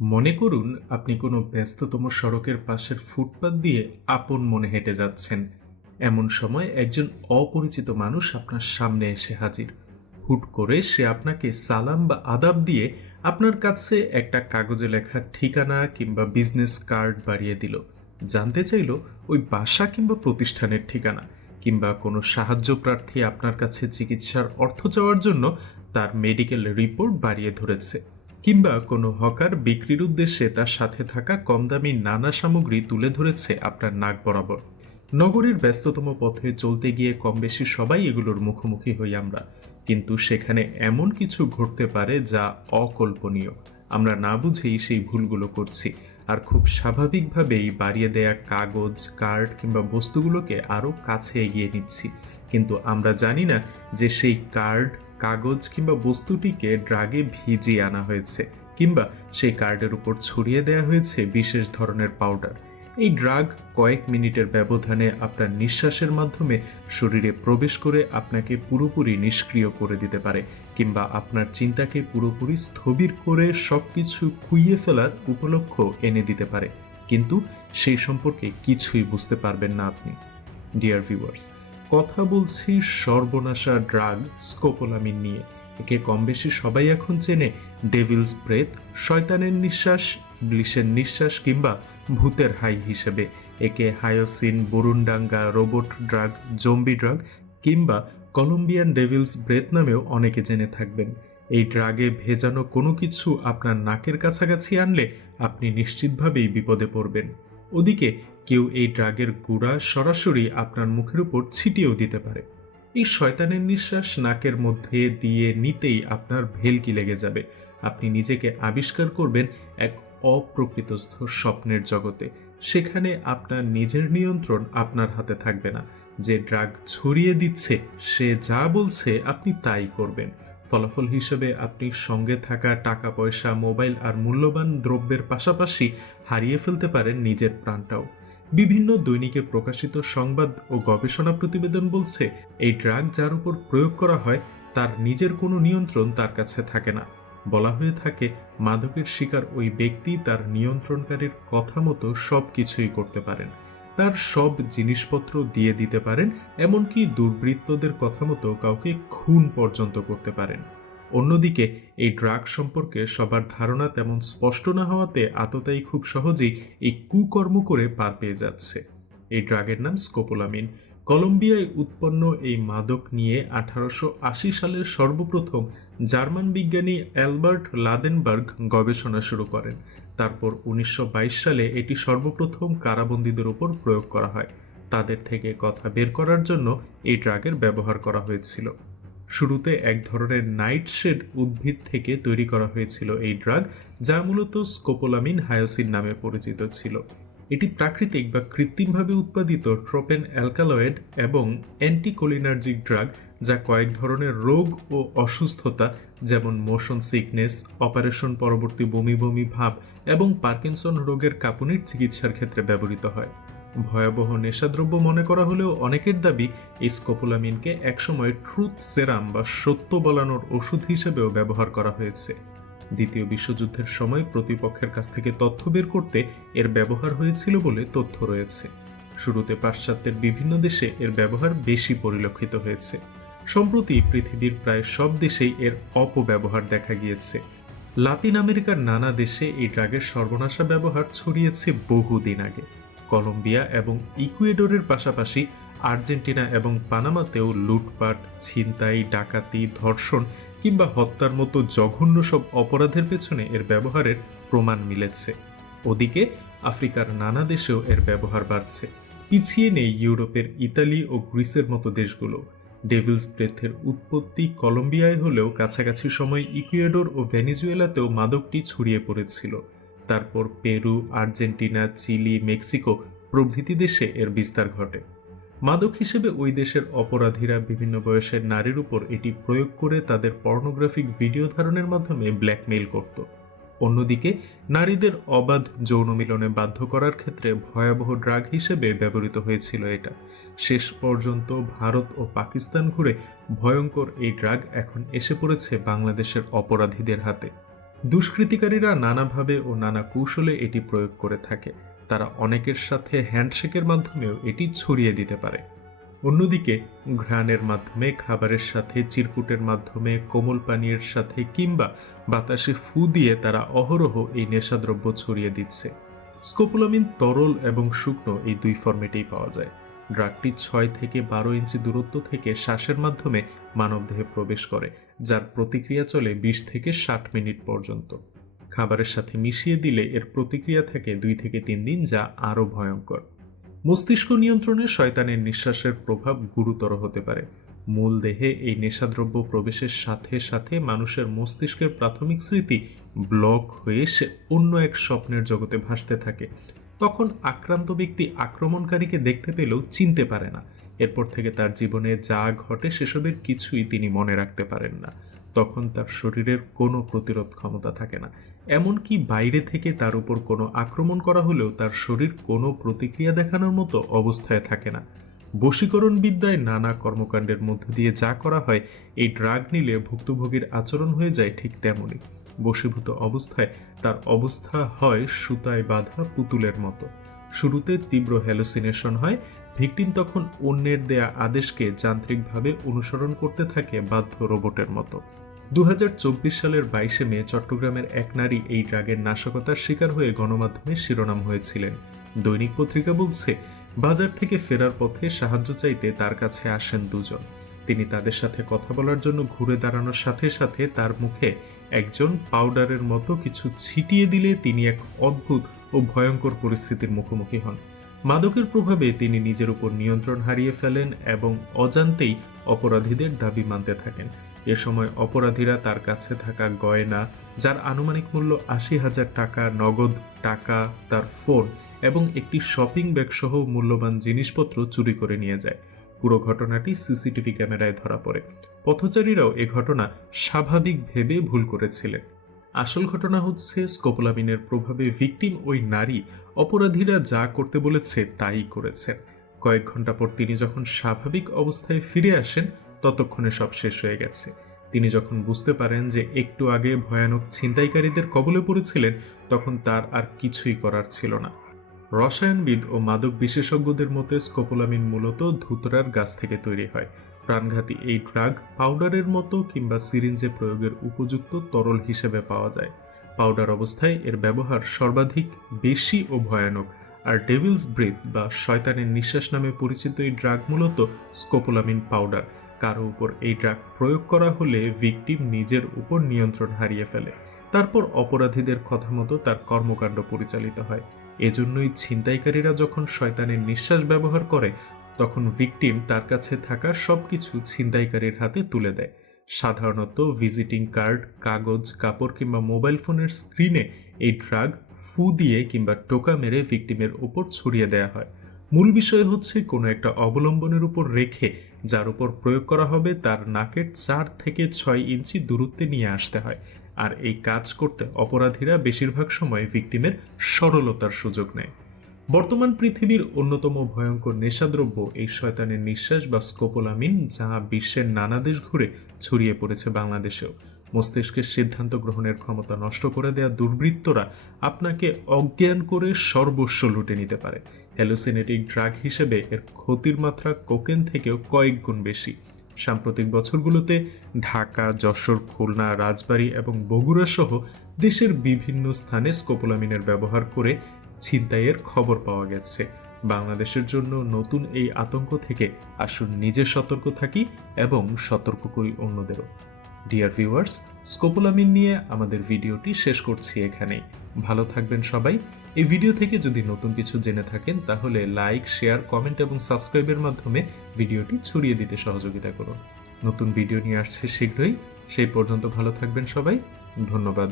মনে করুন, আপনি কোনো ব্যস্ততম সড়কের পাশের ফুটপাত দিয়ে আপন মনে হেঁটে যাচ্ছেন। এমন সময় একজন অপরিচিত মানুষ আপনার সামনে এসে হাজির। হুট করে সে আপনাকে সালাম বা আদাব দিয়ে আপনার কাছে একটা কাগজে লেখা ঠিকানা কিংবা বিজনেস কার্ড বাড়িয়ে দিল। জানতে চাইল ওই বাসা কিংবা প্রতিষ্ঠানের ঠিকানা কিংবা কোনো সাহায্য প্রার্থী আপনার কাছে চিকিৎসার অর্থ চাওয়ার জন্য তার মেডিকেল রিপোর্ট বাড়িয়ে ধরেছে। কিংবা কোনো হকার বিক্রির উদ্দেশ্যে তার সাথে থাকা কম দামি নানা সামগ্রী তুলে ধরেছে আপনার নাক বরাবর। নগরীর ব্যস্ততম পথে চলতে গিয়ে কম বেশি সবাই এগুলোর মুখোমুখি হই আমরা। কিন্তু সেখানে এমন কিছু ঘটতে পারে যা অকল্পনীয়। আমরা না বুঝেই সেই ভুলগুলো করছি। আর খুব স্বাভাবিকভাবেই বাড়িয়ে দেয়া কাগজ, কার্ড কিংবা বস্তুগুলোকে আরও কাছে এগিয়ে নিচ্ছি। কিন্তু আমরা জানি না যে সেই কার্ড কাগজ কিংবা বস্তুটিকে ড্রাগে ভিজিয়ে আনা হয়েছে, কিংবা সেই কার্ডের উপর ছড়িয়ে দেওয়া হয়েছে বিশেষ ধরনের পাউডার। এই ড্রাগ কয়েক মিনিটের ব্যবধানে আপনার নিঃশ্বাসের মাধ্যমে শরীরে প্রবেশ করে আপনাকে পুরোপুরি নিষ্ক্রিয় করে দিতে পারে, কিংবা আপনার চিন্তাকে পুরোপুরি স্থবির করে সবকিছু খুইয়ে ফেলার উপলক্ষ এনে দিতে পারে। কিন্তু সেই সম্পর্কে কিছুই বুঝতে পারবেন না আপনি। ডিয়ার ভিউয়ার্স কথা বলছি সর্বনাশা ড্রাগ স্কোপোলামিন নিয়ে। একে কম বেশি সবাই এখন চেনে ডেভিলস ব্রেথ, শয়তানের নিঃশ্বাস ইংলিশের নিঃশ্বাস কিংবা ভূতের হাই হিসেবে। একে hyoscine, burundanga, robot drug, zombie drug কিংবা কলম্বিয়ান ডেভিলস ব্রেথ নামেও অনেকে জেনে থাকবেন। এই ড্রাগে ভেজানো কোনো কিছু আপনার নাকের কাছাকাছি আনলে আপনি নিশ্চিতভাবেই বিপদে পড়বেন। ওদিকে কেউ এই ড্রাগের গুঁড়া সরাসরি আপনার মুখের উপর ছিটিয়েও দিতে পারে। এই শয়তানের নিঃশ্বাস নাকের মধ্যে দিয়ে নিতেই আপনার ভেলকি লেগে যাবে। আপনি নিজেকে আবিষ্কার করবেন এক অপ্রকৃতস্থ স্বপ্নের জগতে। সেখানে আপনার নিজের নিয়ন্ত্রণ আপনার হাতে থাকবে না। যে ড্রাগ ছড়িয়ে দিচ্ছে, সে যা বলছে আপনি তাই করবেন। ফলাফল হিসেবে আপনি সঙ্গে থাকা টাকা, পয়সা, মোবাইল আর মূল্যবান দ্রব্যের পাশাপাশি হারিয়ে ফেলতে পারেন নিজের প্রাণটাও। বিভিন্ন দৈনিকে প্রকাশিত সংবাদ ও গবেষণা প্রতিবেদন বলছে, এই ড্রাগ যার উপর প্রয়োগ করা হয়, তার নিজের কোনো নিয়ন্ত্রণ তার কাছে থাকে না। বলা হয়ে থাকে, মাদকের শিকার ওই ব্যক্তি তার নিয়ন্ত্রণকারীর কথা মতো সব কিছুই করতে পারেন। তার সব জিনিসপত্র দিয়ে দিতে পারেন, এমনকি দুর্বৃত্তদের কথা মতো কাউকে খুন পর্যন্ত করতে পারেন। অন্যদিকে, এই ড্রাগ সম্পর্কে সবার ধারণা তেমন স্পষ্ট না হওয়াতে আততায়ী খুব সহজেই এই কুকর্ম করে পার পেয়ে যাচ্ছে। এই ড্রাগের নাম স্কোপোলামিন। কলম্বিয়ায় উৎপন্ন এই মাদক নিয়ে আঠারোশো আশি সালের সর্বপ্রথম জার্মান বিজ্ঞানী অ্যালবার্ট লাদেনবার্গ গবেষণা শুরু করেন। তারপর উনিশশো বাইশ সালে এটি সর্বপ্রথম কারাবন্দীদের উপর প্রয়োগ করা হয়। তাদের থেকে কথা বের করার জন্য এই ড্রাগের ব্যবহার করা হয়েছিল। শুরুতে এক ধরনের নাইটশেড উদ্ভিদ থেকে তৈরি করা হয়েছিল এই ড্রাগ, যা মূলত স্কোপোলামিন হায়োসিন নামে পরিচিত ছিল। এটি প্রাকৃতিক বা কৃত্রিমভাবে উৎপাদিত ট্রোপেন অ্যালকালয়েড এবং অ্যান্টিকোলিনার্জিক ড্রাগ, যা কয়েক ধরনের রোগ ও অসুস্থতা, যেমন মোশন সিকনেস, অপারেশন পরবর্তী বমি বমি ভাব এবং পার্কিনসন রোগের কাঁপুনির চিকিৎসার ক্ষেত্রে ব্যবহৃত হয়। ভয়াবহ নেশাদ্রব্য মনে করা হলেও অনেকের দাবি এই স্কোপোলামিনকে একসময় ট্রুথ সেরাম বা সত্য বলানোর ওষুধ হিসেবেও ব্যবহার করা হয়েছে। দ্বিতীয় বিশ্বযুদ্ধের সময় প্রতিপক্ষের কাছ থেকে তথ্য বের করতে এর ব্যবহার হয়েছিল বলে তথ্য রয়েছে। শুরুতে পাশ্চাত্যের বিভিন্ন দেশে এর ব্যবহার বেশি পরিলক্ষিত হয়েছে। সম্প্রতি পৃথিবীর প্রায় সব দেশেই এর অপব্যবহার দেখা গিয়েছে। লাতিন আমেরিকার নানা দেশে এই ড্রাগের সর্বনাশা ব্যবহার ছড়িয়েছে বহুদিন আগে। কলম্বিয়া এবং ইকুয়েডরের পাশাপাশি আর্জেন্টিনা এবং পানামাতেও লুটপাট, ছিনতাই, ডাকাতি, ধর্ষণ কিংবা হত্যার মতো জঘন্য সব অপরাধের পেছনে এর ব্যবহারের প্রমাণ মিলেছে। ওদিকে আফ্রিকার নানা দেশেও এর ব্যবহার বাড়ছে। পিছিয়ে নেই ইউরোপের ইতালি ও গ্রিসের মতো দেশগুলো। ডেভিলস ব্রেথের উৎপত্তি কলম্বিয়ায় হলেও কাছাকাছি সময় ইকুয়েডর ও ভেনিজুয়েলাতেও মাদকটি ছড়িয়ে পড়েছিল। তারপর পেরু, আর্জেন্টিনা, চিলি, মেক্সিকো প্রভৃতি দেশে এর বিস্তার ঘটে। মাদক হিসেবে ওই দেশের অপরাধীরা বিভিন্ন বয়সের নারীর উপর এটি প্রয়োগ করে তাদের পর্নোগ্রাফিক ভিডিও ধারণের মাধ্যমে ব্ল্যাকমেইল করত। অন্যদিকে, নারীদের অবাধ যৌন মিলনে বাধ্য করার ক্ষেত্রে ভয়াবহ ড্রাগ হিসেবে ব্যবহৃত হয়েছিল এটা। শেষ পর্যন্ত ভারত ও পাকিস্তান ঘুরে ভয়ঙ্কর এই ড্রাগ এখন এসে পড়েছে বাংলাদেশের অপরাধীদের হাতে। দুষ্কৃতিকারীরা নানাভাবে ও নানা কৌশলে এটি প্রয়োগ করে থাকে। তারা অনেকের সাথে হ্যান্ডশেকের মাধ্যমেও এটি ছড়িয়ে দিতে পারে। অন্যদিকে, ঘ্রাণের মাধ্যমে, খাবারের সাথে, চিরকুটের মাধ্যমে, কোমল পানীয়ের সাথে কিংবা বাতাসে ফু দিয়ে তারা অহরহ এই নেশাদ্রব্য ছড়িয়ে দিচ্ছে। স্কোপোলামিন তরল এবং শুকনো এই দুই ফর্মেটেই পাওয়া যায়। ড্রাগটি ছয় থেকে বারো ইঞ্চি দূরত্ব থেকে শ্বাসের মাধ্যমে মানবদেহে প্রবেশ করে, যার প্রতিক্রিয়া চলে বিশ থেকে ষাট মিনিট পর্যন্ত। খাবারের সাথে মিশিয়ে দিলে এর প্রতিক্রিয়া থাকে দুই থেকে তিন দিন, যা আরও ভয়ঙ্কর। মস্তিষ্ক নিয়ন্ত্রণে শয়তানের নিঃশ্বাসের প্রভাব গুরুতর হতে পারে। মূল দেহে এই নেশাদ্রব্য প্রবেশের সাথে সাথে মানুষের মস্তিষ্কের প্রাথমিক স্মৃতি ব্লক হয়ে সে অন্য এক স্বপ্নের জগতে ভাসতে থাকে। তখন আক্রান্ত ব্যক্তি আক্রমণকারীকে দেখতে পেলেও চিনতে পারে না। এরপর থেকে তার জীবনে যা ঘটে সেসবের কিছুই তিনি মনে রাখতে পারেন না। তখন তার শরীরের কোনো প্রতিরোধ ক্ষমতা থাকে না। এমনকি বাইরে থেকে তার উপর কোনো আক্রমণ করা হলেও তার শরীর কোনো প্রতিক্রিয়া দেখানোর মতো অবস্থায় থাকে না। বশীকরণ বিদ্যায় নানা কর্মকাণ্ডের মধ্য দিয়ে যা করা হয়, এই ড্রাগ নিলে ভুক্তভোগীর আচরণ হয়ে যায় ঠিক তেমনই। বশীভূত অবস্থায় তার অবস্থা হয় সুতায় বাঁধা পুতুলের মতো। শুরুতে তীব্র হ্যালোসিনেশন হয় ভিকটিম তখন অন্যের দেয়া আদেশকে যান্ত্রিকভাবে অনুসরণ করতে থাকে বাধ্য রোবটের মতো। দু হাজার চব্বিশ সালের বাইশে মে চট্টগ্রামের এক নারী এই ড্রাগের নাশকতার শিকার হয়ে গণমাধ্যমে শিরোনাম হয়েছিলেন। দৈনিক পত্রিকা বলছে, বাজার থেকে ফেরার পথে সাহায্য চাইতে তার কাছে আসেন দুজন। তিনি তাদের সাথে কথা বলার জন্য ঘুরে দাঁড়ানোর সাথে সাথে তার মুখে একজন পাউডারের মতো কিছু ছিটিয়ে দিলে তিনি এক অদ্ভুত ও ভয়ঙ্কর পরিস্থিতির মুখোমুখি হন। মাদকের প্রভাবে তিনি নিজের উপর নিয়ন্ত্রণ হারিয়ে ফেলেন এবং অজান্তেই অপরাধীদের দাবি মানতে থাকেন। এ সময় অপরাধীরা তার কাছে থাকা গয়না, যার আনুমানিক মূল্য আশি হাজার টাকা, নগদ টাকা, তার ফোন এবং একটি শপিং ব্যাগ সহ মূল্যবান জিনিসপত্র চুরি করে নিয়ে যায়। পুরো ঘটনাটি সিসিটিভি ক্যামেরায় ধরা পড়ে। পথচারীরাও এ ঘটনা স্বাভাবিক ভেবে ভুল করেছিলেন। আসল ঘটনা হচ্ছে, স্কোপোলামিনের প্রভাবে ভিকটিম ওই নারী অপরাধীরা যা করতে বলেছে তাই করেছেন কয়েক ঘণ্টা পর তিনি যখন স্বাভাবিক অবস্থায় ফিরে আসেন, ততক্ষণে সব শেষ হয়ে গেছে। তিনি যখন বুঝতে পারেন যে একটু আগে ভয়ানক ছিনতাইকারীদের কবলে পড়েছিলেন, তখন তার আর কিছুই করার ছিল না। রসায়নবিদ ও মাদক বিশেষজ্ঞদের মতে, স্কোপোলামিন মূলত ধুতরার গাছ থেকে তৈরি হয়। প্রাণঘাতী এই ড্রাগ পাউডারের মতো কিংবা সিরিঞ্জে প্রয়োগের উপযুক্ত তরল হিসেবে পাওয়া যায়। পাউডার অবস্থায় এর ব্যবহার সর্বাধিক বেশি ও ভয়ানক। আর ডেভিলস ব্রেথ বা শয়তানের নিঃশ্বাস নামে পরিচিত এই ড্রাগ মূলত স্কোপোলামিন পাউডার। কারও উপর এই ড্রাগ প্রয়োগ করা হলে ভিকটিম নিজের উপর নিয়ন্ত্রণ হারিয়ে ফেলে। তারপর অপরাধীদের কথা মতো তার কর্মকাণ্ড পরিচালিত হয়। এজন্যই ছিনতাইকারীরা যখন শয়তানের নিঃশ্বাস ব্যবহার করে তখন ভিকটিম তার কাছে থাকা সবকিছু ছিনতাইকারীর হাতে তুলে দেয়। সাধারণত ভিজিটিং কার্ড কাগজ, কাপড় কিংবা মোবাইল ফোনের স্ক্রিনে এই ড্রাগ ফু দিয়ে কিংবা টোকা মেরে ভিকটিমের উপর ছড়িয়ে দেওয়া হয়। মূল বিষয় হচ্ছে কোনো একটা অবলম্বনের উপর রেখে যার উপর প্রয়োগ করা হবে তার নাকের চার থেকে ছয় ইঞ্চি দূরত্বে নিয়ে আসতে হয়। আর এই কাজ করতে অপরাধীরা বেশিরভাগ সময় ভিকটিমের সরলতার সুযোগ নেয়। বর্তমান পৃথিবীর অন্যতম ভয়ঙ্কর নেশাদ্রব্য এই শয়তানের নিঃশ্বাস বা স্কোপোলামিন যা বিশ্বের নানা দেশ ঘুরে ছড়িয়ে পড়েছে বাংলাদেশেও। মস্তিষ্কের সিদ্ধান্ত গ্রহণের ক্ষমতা নষ্ট করে দেওয়া দুর্বৃত্তরা আপনাকে অজ্ঞান করে সর্বস্ব লুটে নিতে পারে। হ্যালোসিনেটিক ড্রাগ হিসেবে এর ক্ষতির মাত্রা কোকেন থেকেও কয়েক গুণ বেশি। সাম্প্রতিক বছরগুলোতে ঢাকা, যশোর, খুলনা, রাজবাড়ী এবং বগুড়া সহ দেশের বিভিন্ন স্থানে স্কোপোলামিনের ব্যবহার করে ছিনতাইয়ের খবর পাওয়া গেছে। বাংলাদেশের জন্য নতুন এই আতঙ্ক থেকে আসুন নিজে সতর্ক থাকি এবং সতর্ক করি অন্যদেরও। ডিয়ার ভিউয়ার্স স্কোপোলামিন নিয়ে আমাদের ভিডিওটি শেষ করছি এখানেই। ভালো থাকবেন সবাই। এই ভিডিও থেকে যদি নতুন কিছু জেনে থাকেন, তাহলে লাইক, শেয়ার, কমেন্ট এবং সাবস্ক্রাইবের মাধ্যমে ভিডিওটি ছড়িয়ে দিতে সহযোগিতা করুন। নতুন ভিডিও নিয়ে আসছে শীঘ্রই। সেই পর্যন্ত ভালো থাকবেন সবাই। ধন্যবাদ।